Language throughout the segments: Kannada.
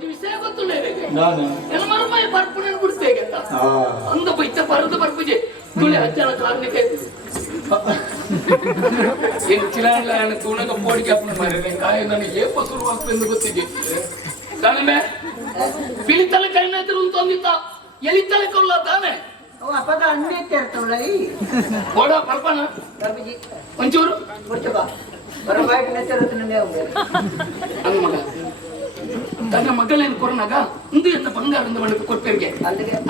ವಿಷಯ ಗೊತ್ತುಳ್ಳೇವೆ ಎಲ್ಲ ಮರಮಾಯ ಬರ್ಪುಣೆ ಬಿಡ್ತೇವೆ ಅಂದ ಪೈಚ ಬರದು ಬರ್ಪುಜೆ ತುಳಿ ಅಜ್ಜನ ಕಾರಣಕ್ಕೆ ಚಿಲಾಣ ತೂಣಕ ಪೋಡಿಕೆ ಅಪ್ಪನ ಮಾರಿದೆ ಕಾಯ ನನಗೆ ಪಸುರು ಹಾಕ್ಬೇಕು ಗೊತ್ತಿದೆ ತಾನೇ ಪಿಳಿತಲೆ ಕೈನಾದ್ರು ಅಂತಂದಿತ್ತ ಎಲಿತಲೆ ಕೊಲ್ಲ ತಾನೆ ಅಪ್ಪದ ಅಣ್ಣೆ ಇರ್ತವಲ್ಲ ಓಡ ಪರ್ಪಣ ಒಂಚೂರು ಬರಬಾಯ್ಟ್ ನೆಚ್ಚರತ್ನೇ ಹಂಗ ಮಗ ತನ್ನ ಮಗಳೇನು ಕೊರನಾಗ ಒಂದು ಎಂತ ಬಂಗಾರದ ಬಣ್ಣಕ್ಕೆ ಕೊಟ್ಟರಿಗೆ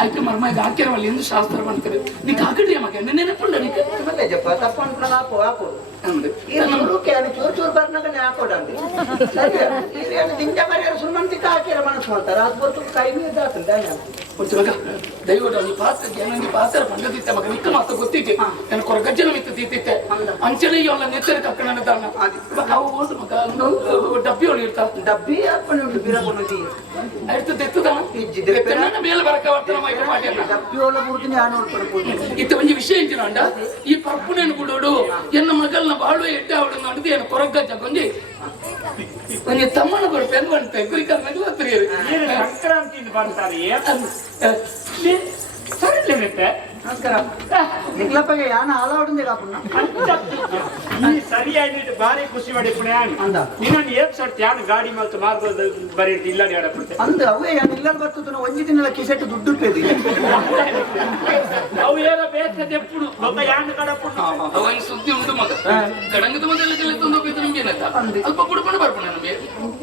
ಆಯ್ಕೆ ಮರ್ಮಾಗ ಹಾಕಿರವಲ್ಲಿ ಎಂದು ಶಾಸ್ತ್ರ ಮಾಡ್ತಾರೆ ನೀಕ್ ಹಾಕಿಡ್ರಿ ಮಗ ನೆನಪುಂಡ ನೀಕೆ ಜಪ್ಪ ತಪ್ಪು ಅನ್ಕೊಂಡು ಹಾಕು ಚೂರು ಚೂರು ಬರ್ನಾಗನೆ ಹಾಕೋಡಂడి ದಿಂಜ ಮರ್ಯಾರ ಸುಮ್ಮಂತಿಕ ಹಾಕಿರ ಮನಸ್ಸು ಮಾಡ್ತಾರೆ ಅದು ಬರ್ತು ಕೈ ಮೀದು ಹಾಕಂತ ಮಗ ದಯವಿಟ್ಟು ನೀ ಪಾತ್ರ ನೀ ಪಾತ್ರ ಪಂಡದಿತ್ತೆ ಮಗ ನಿಕ್ಕ ಮಾತ್ರ ಗೊತ್ತಿತ್ತೆ ನಾನು ಕೊರಗಜ್ಜನ ಮಿತ್ತ ತೀತಿತ್ತೆ ಅಂಚನೆ ಇವಲ್ಲ ನೆತ್ತರ ಕಕ್ಕಣ ಅವು ಓದು ಮಗ ಡಬ್ಬಿ ಒಳಗೆ ಇರ್ತಾವ ಡಬ್ಬಿ ಹಾಕೊಂಡು ಉಂಟು ಬಿರಗೊಂಡು ಆಯ್ತು ತೆತ್ತದ ಮೇಲೆ ಬರಕ ವರ್ತನ ಮಾಡಿ ಡಬ್ಬಿ ಒಳ ಬಿಡ್ತೀನಿ ಆ ನೋಡ್ಕೊಂಡು ಇತ್ತ ಒಂಜಿ ವಿಷಯ ಎಂಚಿನ ಅಂಡ ಈ ಪರ್ಪುನೇನು ಬಿಡೋಡು ಎನ್ನ ಮಗಳನ್ನ ಬಾಳುವ ಎಡ್ಡೆ ಅವಳು ನಡೆದು ಏನು ಕೊರಗಜ್ಜ ಕೊಂಜಿ ಒಂಜಿ ತಮ್ಮನ ಕೊಡ್ಪೆ ಅಂತ ಬಂತೆ ಕುರಿಕರ್ ನಗಲು ಹತ್ತಿರ ಸಂಕ್ರಾಂತಿ ಬರ್ತಾರೆ ನಮಸ್ಕಾರ ನಿಕ್ಲಪ್ಪಗೆ ಯಾನ ಆಲಾವಡಿಂದ ಕಾಪುಣ್ಣ ಈ ಸರಿಯಾಗಿ ಬಾರಿ ಖುಷಿ ಮಾಡಿ ಪುಣ್ಯ ಅಂದ ಇನ್ನೊಂದು ಏಕ್ ಸರ್ತಿ ಯಾನು ಗಾಡಿ ಮತ್ತು ಮಾರ್ಗದ ಬರೀ ಇಲ್ಲಾಡಿ ಆಡಪಡ್ತೆ ಅಂದ ಅವೇ ಯಾನು ಇಲ್ಲಲ್ಲಿ ಬರ್ತದ ಒಂಜಿ ದಿನ ಕಿಸೆಟ್ಟು ದುಡ್ಡು ಪೇದಿ ಅವು ಏನೋ ಬೇಕದೆ ಎప్పుడు ಒಬ್ಬ ಯಾನು ಕಡಪುಣ್ಣ ಅವನ ಸುದ್ದಿ ಉಂಟು ಮಗ ಕಡಂಗದ ಮನೆಯಲ್ಲಿ ಕೆಲ ತಂದು ಹೋಗಿದ್ದು ನಮ್ಗೆ ಏನಂತ ಅಲ್ಪ ಕುಡ್ಕೊಂಡು ಬರ್ಪಣ ನಮ್ಗೆ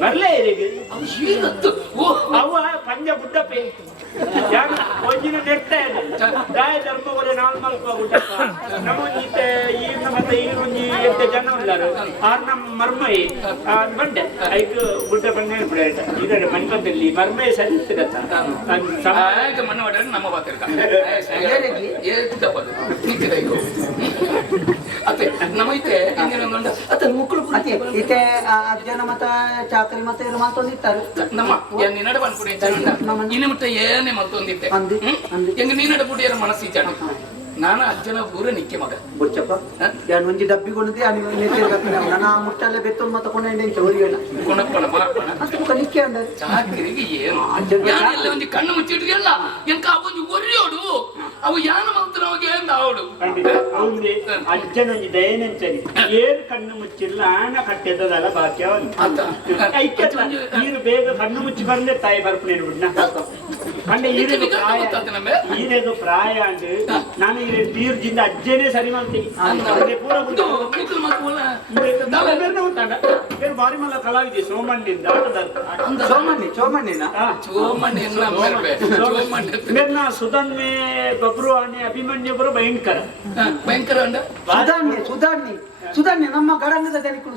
ಬರ್ಲೇ ಇರಿಗೆ ಹೀಗತ್ತು ಓ ಅವ ಪಂಜ ಬುಡ್ಡಪ್ಪೆ ಯಾನು ಒಂಜಿನ ನೆಡ್ತಾ ಇದೆ ದಾಯ ಧರ್ಮ ಒಳ್ಳೆ ನಾಲ್ ಮಲ್ಕೋ ಬುಡ್ಡಪ್ಪ ನಮ್ಮ ಈ ಮತ್ತೆ ಈ ಒಂಜಿ ಎಂಟು ಜನ ಉಳ್ಳಾರು ಆರ್ ನಮ್ಮ ಮರ್ಮೈ ಬಂಡೆ ಐಕ್ ಬುಡ್ಡ ಬಂಡೆ ಬಿಡ ಇದರ ಮನ್ಕಂದಲ್ಲಿ ಮರ್ಮೈ ಸರಿತಿರತ್ತ ಮಣ್ಣು ಹೊಡ ನಮ್ಮ ಬಾತಿರ್ಕ ಅತ್ತೆ ನಮೈತೆ ಇನ್ನೊಂದು ಅತ್ತ ಮುಕ್ಕಳು ಈತೆ ಅಜ್ಜನ ಮತ ಚಾಕರಿ ಮತ ಇರು ಮಾತೊಂದಿತ್ತಾರೆ ನಮ್ಮ ನಿನ್ನಡ ಬಂದ್ಬಿಡಿ ಇನ್ನು ಮುಟ್ಟ ಏನೇ ಮಲ್ತೊಂದಿತ್ತೆ ಹೆಂಗ ನೀನಡ ಬುಡಿಯರ ಮನಸ್ಸಿ ಜನ ನಾನು ಅಜ್ಜನ ಊರ ನಿಕ್ಕೆ ಮಗ ಬುಚ್ಚಪ್ಪ ಯಾನ್ ಒಂಜಿ ಡಬ್ಬಿಗೊಂಡಿದ್ದೆ ನಾನು ಮುಟ್ಟಲ್ಲೇ ಬೆತ್ತೊಂದು ಮತ ಕೊಂಡ ಚೌರಿಯಲ್ಲ ಕೊಣಪ್ಪಣ ಅಷ್ಟು ನಿಕ್ಕೆ ಅಂದ ಚಾಕರಿಗೆ ಏನು ಯಾನೆಲ್ಲ ಒಂಜಿ ಕಣ್ಣು ಮುಚ್ಚಿಟ್ಗೆಲ್ಲ ಎಂಕ ಒಂಜಿ ಒರಿಯೋಡು ಅವು ಯಾನ ಮಲ್ತನವಗೆ ಎಂದ ಅವಡು ಅವನ್ಗೆ ಅಜ್ಜನೊಂಜಿ ದಯನೆಂಚರಿ ಏರು ಕಣ್ಣು ಮುಚ್ಚಿಲ್ಲ ಆಣ ಕಟ್ಟೆದಲ್ಲ ಭಾಗ್ಯವನ್ನು ನೀರು ಬೇಗ ಕಣ್ಣು ಮುಚ್ಚಿ ಬಂದ್ರೆ ತಾಯಿ ಬರ್ಪಣೆ ಬಿಡ್ನ ಅಂದ್ರೆ ಈರೆದು ಪ್ರಾಯ ಅಂದು ನಾನು ಈ ತೀರ್ಜಿಂದ ಅಜ್ಜನೇ ಸರಿ ಮಾಡ್ತೀನಿ ಪೂರ ಬಾರಿ ಮಲ್ಲ ಕಲಾವಿದೆ ಸೋಮಣ್ಣಿಂದ ಮೇರ್ನ ಸುಧನ್ಮೆ ಬಬ್ರು ಆನೆ ಅಭಿಮನ್ಯು ಬರು ಭಯಂಕರ ಭಯಂಕರ ಅಂಡ ಸುಧಾನ್ಯ ನಮ್ಮ ಗಡಂಗದ ಜನಿಕರು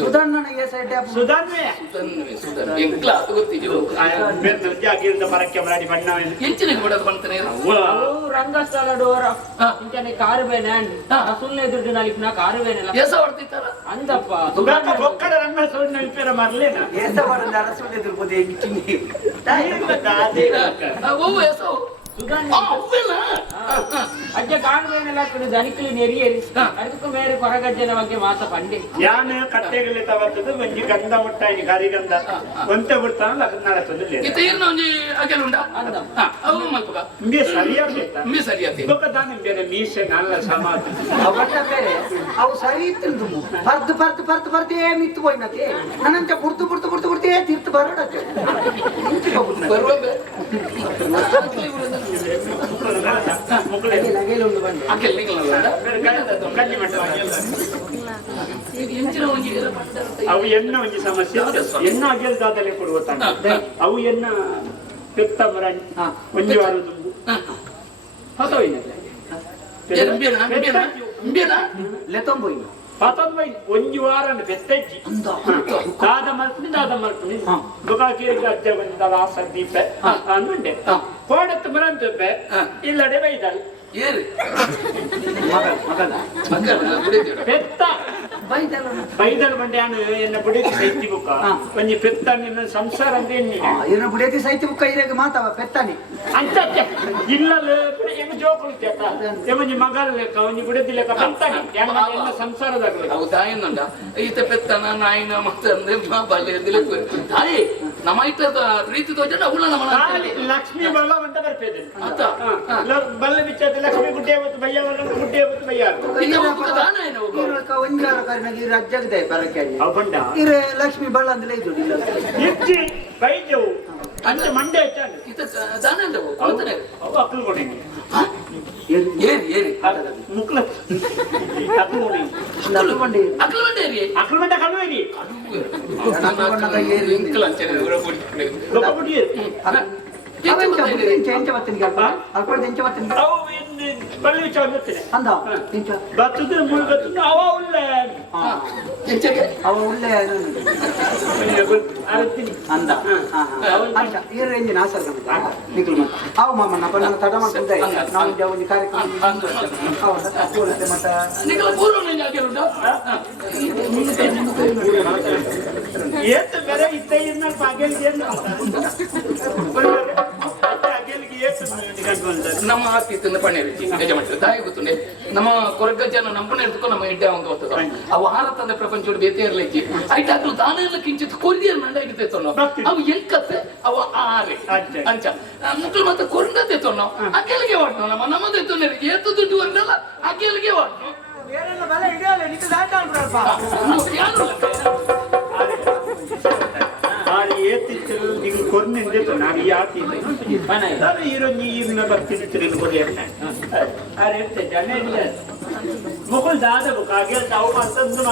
ಸುಧಾರ್ಣನ ಸುಧನ್ವೆ ಪರಕ್ಕೆ ಮಾಡಿ ಬಣ್ಣ ರಂಗಸ್ಥಳ ಡೋರ ಇಂಚನೆ ಕಾರು ಬೇನೆ ಸುಳ್ಳೆ ದುಡ್ಡು ನಾಲ್ಕು ನಾ ಕಾರು ಬೇನೆಲ್ಲ ಅಂದಪ್ಪ ಒಕ್ಕಡ ರಂಗಸ್ಥಳ ನಲ್ಪೇರ ಮರ್ಲೇನ ಅರಸುಳ್ಳೆ ದುರ್ಬೋದು ಅಜ್ಜ ಕಾಣುವೇನೆಲ್ಲ ಧನಿಕಲಿ ನೆರಿಯೇರಿ ಅದಕ್ಕೂ ಮೇರೆ ಕೊರಗಜ್ಜನ ಬಗ್ಗೆ ಮಾತ ಪಂಡಿ ಯಾನು ಕಟ್ಟೆಗಲಿ ತವತ್ತದು ಒಂಜಿ ಗಂಧ ಮುಟ್ಟಾಯಿ ಗರಿಗಂಧ ಒಂತೆ ಬಿಡ್ತಾನ ನಡತದು ಸರಿಯಾಗಿ ಮೀಸೆ ನಲ್ಲ ಸಮಾಧ ಅವು ಸರಿ ಇತ್ತು ಬರ್ದೇ ಮಿತ್ತು ಹೋಯ್ನತೆ ನನ್ನಂಚ ಬುಡ್ದೇ ತೀರ್ತು ಬರೋಡತ್ತೆ ಅವು ಎನ್ನ ಒಂಜಿ ಸಮಸ್ಯೆ ಎನ್ನ ಅಗೆಲ್ದಾದಲ್ಲೇ ಕೊಡುವ ಅವು ಎನ್ನ ಪೆತ್ತ ಮರ ಒಂಜಿ ವಾರ ದುಂಬು ಒಂಜಿ ವಾರ ಬೆತ್ತಜ್ಜಿ ದಾದ ಮಲ್ಪುನಿ ಬುಕಾಕೇರಿ ಅಜ್ಜ ಬಂದಲ್ಲ ಸರ್ದೀಪ ಅಂದುಂಡೆ ಕೋಡತ್ತು ಮರಂತಪ್ಪೆ ಇಲ್ಲಡೆ ಬೈದಲ್ ಏರು ಬೆತ್ತ ಬೈದಲ್ ಬಂಡ್ಯಾನು ಎನ್ನ ಬುಡೇತಿ ಸೈತಿ ಬುಕ್ಕ ಒಂಜಿ ಪೆತ್ತಾನಿ ಸಂಸಾರ ಅಂದ್ರೆ ಇನ್ನು ಬುಡೇತಿ ಸೈತಿ ಬುಕ್ಕ ಇರಾಗ ಮಾತಾವ ಪೆತ್ತಾನಿ ಅಂತ ಇಲ್ಲಲ್ಲ ಹೆಂಗ್ ಜೋಕುಳು ಒಂಜಿ ಮಗಲ್ ಲೆಕ್ಕ ಒಂಜಿ ಬುಡೇತಿ ಲೆಕ್ಕ ಪೆತ್ತಾನಿ ಎಲ್ಲ ಸಂಸಾರದಾಗ ಹೌದಾ ಏನಂಡ ಈತ ಪೆತ್ತನ ನಾಯಿನ ಮತ್ತೆ ಬಲ್ಲೆ ತಾಯಿ ನಮ್ಮ ಇಟ್ಟದ ರೀತಿ ತೋಜನ ಅವಳ ನಮ್ಮ ಲಕ್ಷ್ಮಿ ಬಲ್ಲ ಅಂತ ಬರ್ಪೇದೆ ಆತ ಬಲ್ಲ ಬಿಚ್ಚದ ಲಕ್ಷ್ಮಿ ಗುಡ್ಡೆ ಮತ್ತು ಬಯ್ಯ ಗುಡ್ಡೆ ಮತ್ತು ಬಯ್ಯ ದಾನ ಏನು ಒಂಜಾರ ಕಾರಣಕ್ಕೆ ರಜ್ಜಾಗದೆ ಬರಕ್ಕೆ ಬಂಡ ಇರೆ ಲಕ್ಷ್ಮಿ ಬಳ್ಳ ಅಂದ್ರೆ ಇದು ಇಲ್ಲ ಹೆಚ್ಚಿ ಬೈಜವು ಅಂತ ಮಂಡೆ ಹೆಚ್ಚಾಗ ಈತ ದಾನ ಎಂದವು ಅವತನೆ ಅವು ಅಕ್ಕಲು ಕೊಡಿ ಏರಿ ಮುಕ್ಲ ಅಕ್ಕಲು ಕೊಡಿ ಅಕ್ಕಲು ಬಂಡಿ ಅಕ್ಕಲು ಮಂಡ ಕಳುವೇರಿ ಇಂಕಲ್ ಅಂಚನೆ ಲೋಕ ಬಿಡಿ ಅವು ಬಳ್ಳಿ ವಿಚಾರ ಗೊತ್ತಿದೆ ಬತ್ತದ ಮುಳು ಬತ್ತದ ಅವ ಒಳ್ಳೆ ಅವ ಒಳ್ಳೆ ಅರತೀನಿ ಅಂದ ಈ ರೇಂಜಿನ ಆಸರ್ ನಿಖಿಲ್ ಅವ ಮಾಮ ನನ್ನ ತಡ ಮಾಡ್ತಿದ್ದೆ ನಾವು ಒಂದು ಕಾರ್ಯಕ್ರಮ ಮತ್ತೆ ನಿಖಿಲ ಪೂರ್ವ ಆಗಿರುಂಟ ಏತ್ ಬೇರೆ ಇತ್ತ ಇರ್ನ ಪಾಗೆಲ್ಗೆ ಏನು ನಮ್ಮ ಆತಿತ್ತು ಪಣ್ಣೇರಿ ಯಜಮಾನ್ರು ದಾಯ ಗೊತ್ತುಂಡೆ ನಮ್ಮ ಕೊರಗಜ್ಜನ ನಂಪಣೆ ಇರ್ತಕ್ಕೋ ನಮ್ಮ ಎಡ್ಡೆ ಒಂದು ಹೊತ್ತದ ಅವು ಆರ ತಂದೆ ಪ್ರಪಂಚ ಬೇತೆ ಇರ್ಲಿಕ್ಕೆ ಐಟಾಗ್ಲು ದಾನ ಎಲ್ಲ ಕಿಂಚಿತ್ ಕೊರಿಯರ್ ನಂಡಾಗಿತ್ತೆ ತೊನ್ನೋ ಅವು ಎಂಕತ್ತೆ ಅವ ಆರೆ ಅಂಚ ಮಕ್ಕಳು ಮತ್ತೆ ಕೊರಂಡತೆ ತೊನ್ನೋ ಅಕ್ಕೆಲ್ಗೆ ವಾಡ್ನೋ ನಮ್ಮದೇ ತೊನ್ನೆ ಏತು ದುಡ್ಡು ಒಂದಲ್ಲ ಅಕ್ಕೆಲ್ಗೆ ವಾಡ್ನೋ ಏತಿತ್ತು ನೀವು ಕೊರ್ನಿಂದೆ ನಾನು ಯಾಕೆ ನಾನು ಈರೊಂದು ಈರಿನ ಬರ್ತೀನಿ ತಿರುಗಿ ಕೊಡಿ ಅರೆ ಜನ ಇಲ್ಲ ಮುಗುಲ್ ದಾದ ಹಾಗೆ ತಾವು ಮಾತಂದು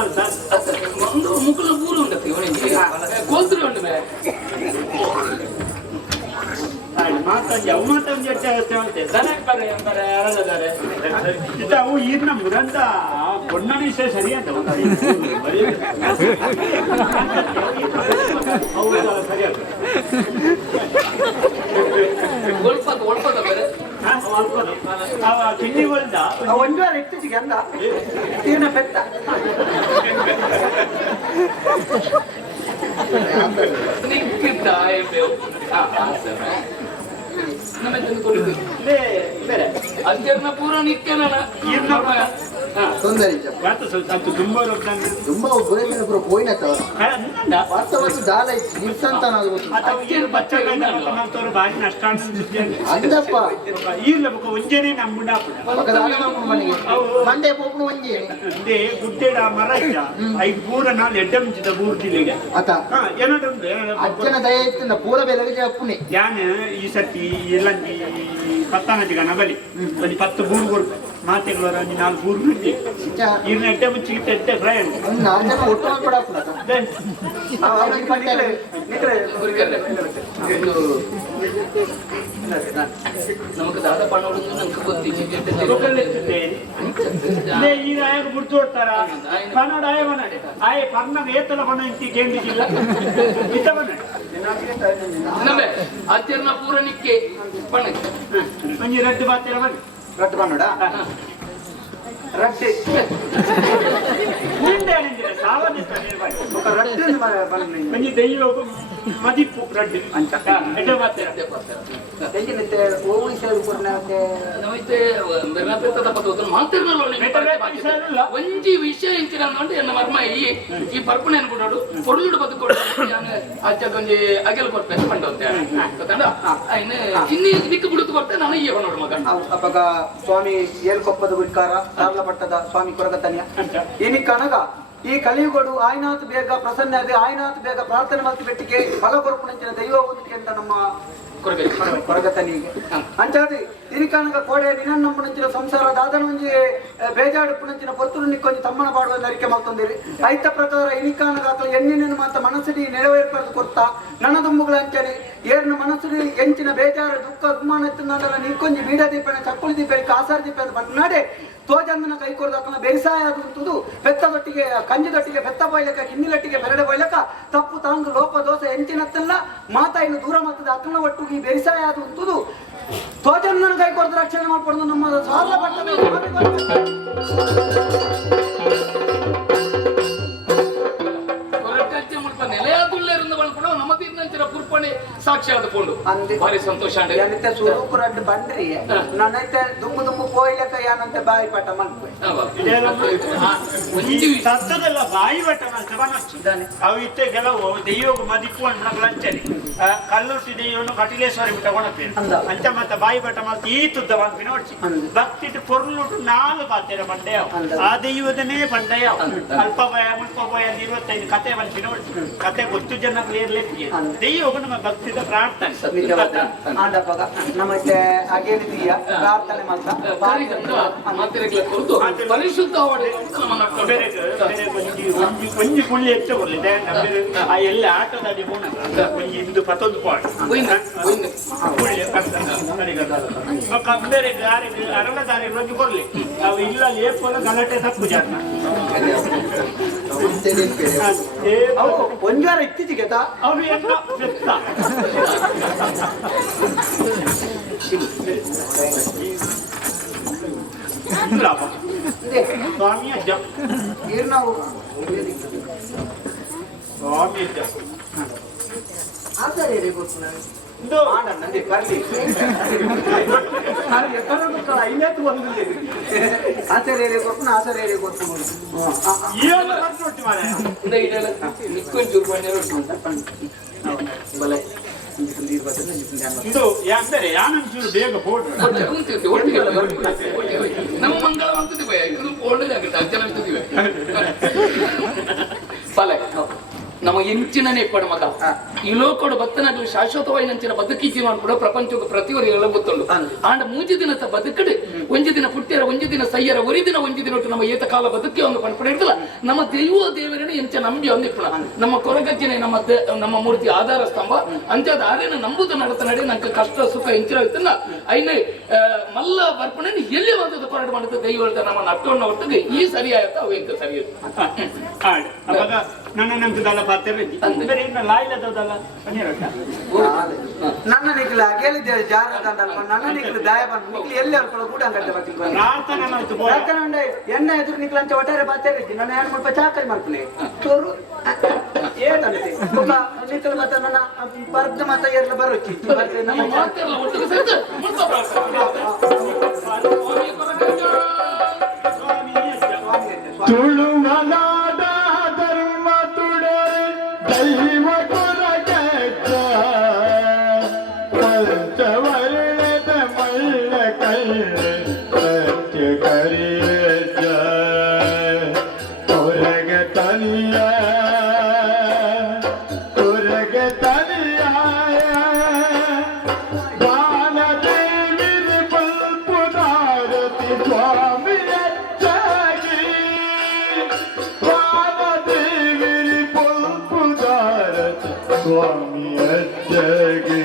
ಒಂದು ಮುಗುಲು ಊರು ಉಂಟತಿ ಕೋಲ್ತರು ಉಂಟು ಮೇಲೆ ಮಾತಾಡಿ ಅವು ಮಾತಾಡಿ ಹೇಳ್ತೇವೆ ದನ ಬರ ಯಾರದಾರೆ ಅವು ಈರ್ನ ಮುರಂತ ಕೊಣ್ಣ ವಿಷಯ ಸರಿ ಅಂತ ಸರಿ ಒಳ್ಪದ ಬೇರೆ ಅವ ಕಿಂಡಿ ಹೊಲ್ದ ಒಂದು ವಾರ ಇತ್ತೀಚಿಗೆ ಅಂದ ತೀರ್ನ ಪೆತ್ತ ಅಜ್ಜರ್ನ ಪೂರ ನಿತ್ಯ ತೊಂದರೆ ತುಂಬಾ ತುಂಬಾ ಪುರ ಪೋಯಿನತ್ತ ವಾಸ್ತವತ್ತು ಜಾಲ ನಿಲ್ಸಂತ ಬಾರಿ ನಷ್ಟ ಅಂದಪ್ಪ ಈರ್ಲ ಒಂಜನೆ ನಮ್ಮುಂಡ ಮನೆಗೆ ಮಂಡೆ ಪೋಪು ಒಂಜಿ ಅಂದೆ ಗುಡ್ಡೆಡ ಮರ ಇದ್ದ ಐದು ಪೂರ ನಾಲ್ ಎಡ್ಡ ಮುಂಚಿದ ಬೂರ್ತಿಲಿಗೆ ಆತ ಅಜ್ಜನ ದಯ ಇತ್ತಿಂದ ಪೂರ ಬೆಳಗ್ಗೆ ಅಪ್ಪುನಿ ಯಾನ್ ಈ ಸರ್ತಿ ಎಲ್ಲ ಪತ್ತಾನಜಿಗ ನಬಲಿ ಒಂದು 10 ಬೂರು ಕೊಡ್ತು ಮಾತೆಗಳು ಒಂದು 4 ಬೂರು ಬಿಟ್ಟು ಇರ್ನ ಎಡ್ಡೆ ಮುಚ್ಚಿಗಿಟ್ಟು ಎಡ್ಡೆ ಪ್ರಯಾಣ ಒಟ್ಟು ನಮಗೆ ದಾದ ಪಣ್ಣೋಡು ನಮ್ಗೆ ಗೊತ್ತಿದೆ ಈಗ ಆಯಾಗ ಬಿಡ್ತು ಕೊಡ್ತಾರ ಪನ್ನೋಡು ಆಯ ಬನ್ನಾಡಿ ಆಯ ಪರ್ನಾಗ ಏತಲ ಬಣ್ಣ ಇಂತಿ ಕೇಂದ್ರಿಲ್ಲ ಇತ್ತ ಬನ್ನಾಡಿ ನಮ್ಮೆ ಅಜ್ಜರ್ನ ಪೂರ ನಿಕ್ಕೆ ಪಣ್ಣಕ್ಕೆ ಒಂಜಿ ರಡ್ಡು ಬಾತಿರ ಬನ್ನಿ ರಟ್ಟು ಬನ್ನೋಡ ರಟ್ಟಿ ಒಂಜಿ ದೈವ ಮದಿಪ್ಪು ರಡ್ಡು ಅಂತ ಎಡ್ಡೆ ಬಾತಿರ ಒಂಜಿ ವಿಷಯ ಇಂಚಿನ ಎನ್ನ ಮರ್ಮ ಈ ಪರ್ಪಣೆ ಅನ್ಕೊಂಡಾಡು ಕೊಡುಲು ಬದುಕೊಡು ಅಜ್ಜ ಕೊಂಜಿ ಅಗೆಲ್ ಕೊಡ್ತೇನೆ ಪಂಡೋತ್ತೆ ಇನ್ನು ಇನ್ನಿ ದಿಕ್ಕು ಬಿಡುತ್ತು ಬರ್ತೇನೆ ನಾನು ಈ ನೋಡು ಮಗ ಅಪ್ಪಗ ಸ್ವಾಮಿ ಏಳ್ಕೊಪ್ಪದ ಗುಡ್ಕಾರ ಸಾರ್ಲಪಟ್ಟದ ಸ್ವಾಮಿ ಕೊರಗತನಿಯ ಏನಿ ಕನಗ ಈ ಕಲಿಯುಗಡು ಆಯ್ನಾಥ್ ಬೇಗ ಪ್ರಸನ್ನ ಆಗಿ ಆಯ್ನಾಥ್ ಬೇಗ ಪ್ರಾರ್ಥನೆ ಮಾಡ್ತಿ ಬೆಟ್ಟಿಗೆ ಫಲ ಕೊರಪುಣಂಚಿನ ದೈವ ಓದಿಕೆ ಅಂತ ನಮ್ಮ ಕೊರಗತನಿಗೆ ಅಂಚಾದಿ ಇನಿ ಕನಗ ಕೋಡೆ ನಿನ್ನ ಮುಂಚಿನ ಸಂಸಾರ ದಾದನ ಒಂಜಿ ಬೇಜಾಡು ಪುಣಂಚಿನ ಪೊತ್ತುರು ನಿಕ್ಕೊಂಜಿ ತಮ್ಮನ ಬಾಡುವ ಅರಿಕೆ ಮಾಡ್ತಂದಿರಿ ಐತ ಪ್ರಕಾರ ಇನಿ ಕನಗ ಆಕಲ ಎಣ್ಣಿನ ಮಾತ ಮನಸ್ಸಿಡಿ ನೆರವೇರ್ಪದು ಕೊಡ್ತಾ ನನ್ನ ದುಂಬುಗಳ ಅಂಚನೆ ಏರ್ನ ಮನಸ್ಸಿಡಿ ಎಂಚಿನ ಬೇಜಾರು ದುಃಖ ದುಮ್ಮಾನ ಎತ್ತಿನ ನಿಕ್ಕೊಂಜಿ ಬೀಡ ದೀಪನ ಚಕ್ಕುಳಿ ದೀಪ ಕಾಸಾರ ದೀಪ ಅಂತ ನಾಡೆ ತೋಜಂದನ ಕೈ ಕೊಡದಕ್ಕನ ಬೆರಿಸಾಯ ಆದುಂಟುದು ಪೆತ್ತದೊಟ್ಟಿಗೆ ಕಂಜಿದೊಟ್ಟಿಗೆ ಪೆತ್ತ ಬೊಯ್ಲಕ ಕಿನ್ನಿಲೊಟ್ಟಿಗೆ ಬೆರಡೆ ಬೊಯ್ಲಕ ತಪ್ಪು ತಾಂದು ಲೋಪ ದೋಷ ಎಂಚಿನತ್ತಲ್ಲ ಮಾತಾ ಇನ್ನು ದೂರ ಮತ್ತದ ಅಕ್ಕನ ಒಟ್ಟಿಗೆ ಬೆರಿಸಾಯ ಆದುಂಟುದು ತೋಜಂದನ ಕೈ ಕೊಡದ ರಕ್ಷಣೆ ಮಾಡ್ಕೊಡೋದು ನಮ್ಮ ಸಾಲ ಪಟ್ಟದ ಸಾಕ್ಷಿಯಾದ ಪೋಂಡು ಅಂದೆ. ಭಾರಿ ಸಂತೋಷ ಅಂಡೆ ಏನಂತೆ ಸ್ವರೂಪರಡ್ಡು ಬಂದ್ರಿ ನನ್ನೈತೆ ದುಂಬು ದುಂಬು ಪೋಯ್ಲಕ್ಕ ಏನಂತೆ ಬಾಯಿ ಪಾಠ ಮಲ್ಪೆ ಒಂಜಿ ಸತ್ತದೆಲ್ಲ ಬಾಯಿ ಬಟ್ಟ ಅವು ಇತ್ತೆ ಕೆಲವು ದೆಯ್ಯೋಗ ಮದಿಪ್ಪು ಅಂಚನೆ ಕಲ್ಲುಸಿ ದೆಯ್ಯವನ್ನು ಕಟಿಲೇಶ್ವರಿ ಬಿಟ್ಟ ಕೊಣಪೇರು ಅಂಚ ಮತ್ತೆ ಬಾಯಿ ಬಟ್ಟ ಮತ್ತೆ ಈ ತುದ್ದ ಬಂದು ನೋಡ್ಸಿ ಭಕ್ತಿಟ್ಟು ಪೊರ್ಲುಟ್ಟು ನಾಲ್ಕು ಪಾತ್ರೆ ಬಂಡೆ ಆ ದೆಯ್ಯವದನ್ನೇ ಬಂಡೆಯ ಅಲ್ಪ ಭಯ ಮುಲ್ಪ ಭಯ 25 ಕತೆ ಬಂದು ನೋಡ್ಸಿ ಕತೆ ಗೊತ್ತು ಜನ ಕ್ಲಿಯರ್ಲೆಕ್ಕೆ ದೆಯ್ಯೋಗ ನಮ್ಮ ಭಕ್ತಿದ ಪ್ರಾರ್ಥನೆ ಆಂಡಪ್ಪಗ ನಮ್ಮತ್ತೆ ಅಗೇನಿದೀಯ ಪ್ರಾರ್ಥನೆ ಮಾಡ್ತಾ ಪರಿಶುದ್ಧ ಕೊಂಚಿ ಪುಳ್ಳಿ ಹೆಚ್ಚು ಕೊಡ್ಲಿದೆ ಆ ಎಲ್ಲ ಆಟೋದಾಡಿ ಕೊಂಚಿ ಇಂದು 11 ಬೇರೆ ದಾರಿ ಅರಳ ದಾರಿ ರೋಗಿ ಕೊಡ್ಲಿ ಅವು ಇಲ್ಲ ಲೇಪಲ್ಲ ಗಲಾಟೆ ತಪ್ಪು ಜಾತ ಒಂಜಾರ ಇತ್ತೀಚೆಗೆ ಅವ್ರು ಎಲ್ಲ ಬೆತ್ತ ಸ್ವಾಮಿ ಅಜ್ಜ ನಾವು ಸ್ವಾಮಿ ಅಜ್ಜ ಆಚಾರ್ಯರೇ ಗೊತ್ತು ನನಗೆ ಇದು ನಂದಿ ಬರ್ಲಿ ಆಚಾರ್ಯರೇ ಗೊತ್ತು ಆಚಾರ್ಯರೇ ಗೊತ್ತು ಏನು ಬರ್ಕೊಡ್ತಿ ಮಾರೆ ನಿಕ್ಕೊಂಚೂರು ಬಲೆ ಇದು ಯಾಕಂದ್ರೆ ಯಾನಂಚೂರು ಬೇಗ ಬೋರ್ಡ್ ಒಟ್ಟಿಗೆಲ್ಲ ನಮ್ಮ ಮಂಗಳ ಅಂತಿದ್ದೀವಿ ಇದು ಒಳ್ಳೆದಾಗುತ್ತೆ ಅಜ್ಜನ ಅಂತಿದ್ದೀವಿ ಬಲೆ ನಮ್ಮ ಎಂಚಿನನೇ ಪಡ ಮಗ ಈ ಲೋಕಡು ಬತ್ತನಾಗಲಿ ಶಾಶ್ವತವಾಗಿ ನಂಚಿನ ಬದುಕಿ ಜೀವನ ಕೂಡ ಪ್ರಪಂಚಕ್ಕೆ ಪ್ರತಿಯೊರಿಗೆಲ್ಲ ಗೊತ್ತುಂಡು ಆಂಡ ಮೂಜಿ ದಿನದ ಬದುಕಡು ಒಂಜಿ ದಿನ ಪುಟ್ಟಿಯರ ಒಂಜಿ ದಿನ ಸಯ್ಯರ ಒರಿ ದಿನ ಒಂಜಿ ದಿನ ಒಟ್ಟು ನಮ್ಮ ಏತ ಕಾಲ ಬದುಕಿ ಒಂದು ಪಂಪಡೆ ಇರ್ತಲ್ಲ ನಮ್ಮ ದೈವ ದೇವರನ್ನ ಎಂಚ ನಂಬಿ ಒಂದಿಪ್ಪಣ ನಮ್ಮ ಕೊರಗಜ್ಜನೆ ನಮ್ಮ ಮೂರ್ತಿ ಆಧಾರ ಸ್ತಂಭ ಅಂಚದ ಆರೇನ ನಂಬುದು ನಡತ ನಡೆ ನಂಗೆ ಕಷ್ಟ ಸುಖ ಎಂಚಿನ ಇತ್ತಲ್ಲ ಐನೆ ಮಲ್ಲ ಬರ್ಪಣೆ ಎಲ್ಲಿ ಬಂದದ್ದು ಕೊರಡು ಮಾಡುತ್ತೆ ದೈವ ಹೇಳ್ತಾರೆ ನಮ್ಮ ನಟ್ಟೋಣ ಒಟ್ಟಿಗೆ ಈ ಸರಿಯಾಯತ್ತ ಅವು ಎಂತ ಸರಿಯಾದ ಅವಾಗ ನನ್ನ ನಂಬಿದಲ್ಲ ಪಾತ್ರೆ ಬೇರೆ ಇನ್ನ ಲಾಯ್ಲದಲ್ಲ ನನ್ನ ನಿಕ್ಲ ಕೇಳಿದ್ದೆ ಜಾರ ನನ್ನ ನಿಕ್ಲ ದಯ ಬಂದು ನಿಕ್ಲಿ ಎಲ್ಲಿ ಅಲ್ಕೊಳ್ಳೋ ಕೂಡ ಅಂಗಡಿ ಬರ್ತೀನಿ ಪ್ರಾರ್ಥನೆ ಮಾಡ್ತು ಯಾಕಂದ್ರೆ ಎಣ್ಣೆ ಎದುರು ನಿಕ್ಲ ಅಂತ ಒಟ್ಟಾರೆ ಪಾತ್ರೆ ಇದ್ದೀನಿ ನಾನು ಏನು ಸ್ವಲ್ಪ ಚಾಕರಿ ಮಾಡ್ತೀನಿ ತೋರು ಏನಂತೆ ನಿಕ್ಲ ಮತ್ತೆ ನನ್ನ ಬರ್ದ ಮತ್ತೆ ಎಲ್ಲ ಬರೋಚ್ಚಿ ಒಟ್ಟಿಗೆ ಸೇರ್ತು ತುಳುಮಲಾದ ಧರ್ಮ ತುಡರೆ ದೈವ ಕೊರಗಜ್ಜ ಪಂಚವರ್ಣದ ಮಳ್ಳ ಕಳ್ಳೆ ಸತ್ಯ ಕರಿಯಜ್ಜ ಕೊರಗ ತನಿಯ ಬಾಲದೇವಿನ ಬಲ್ಪುದಾರತಿ ಸ್ವಾಮಿಯ ಸ್ವಾಮಿ ಅಜ್ಜಗೆ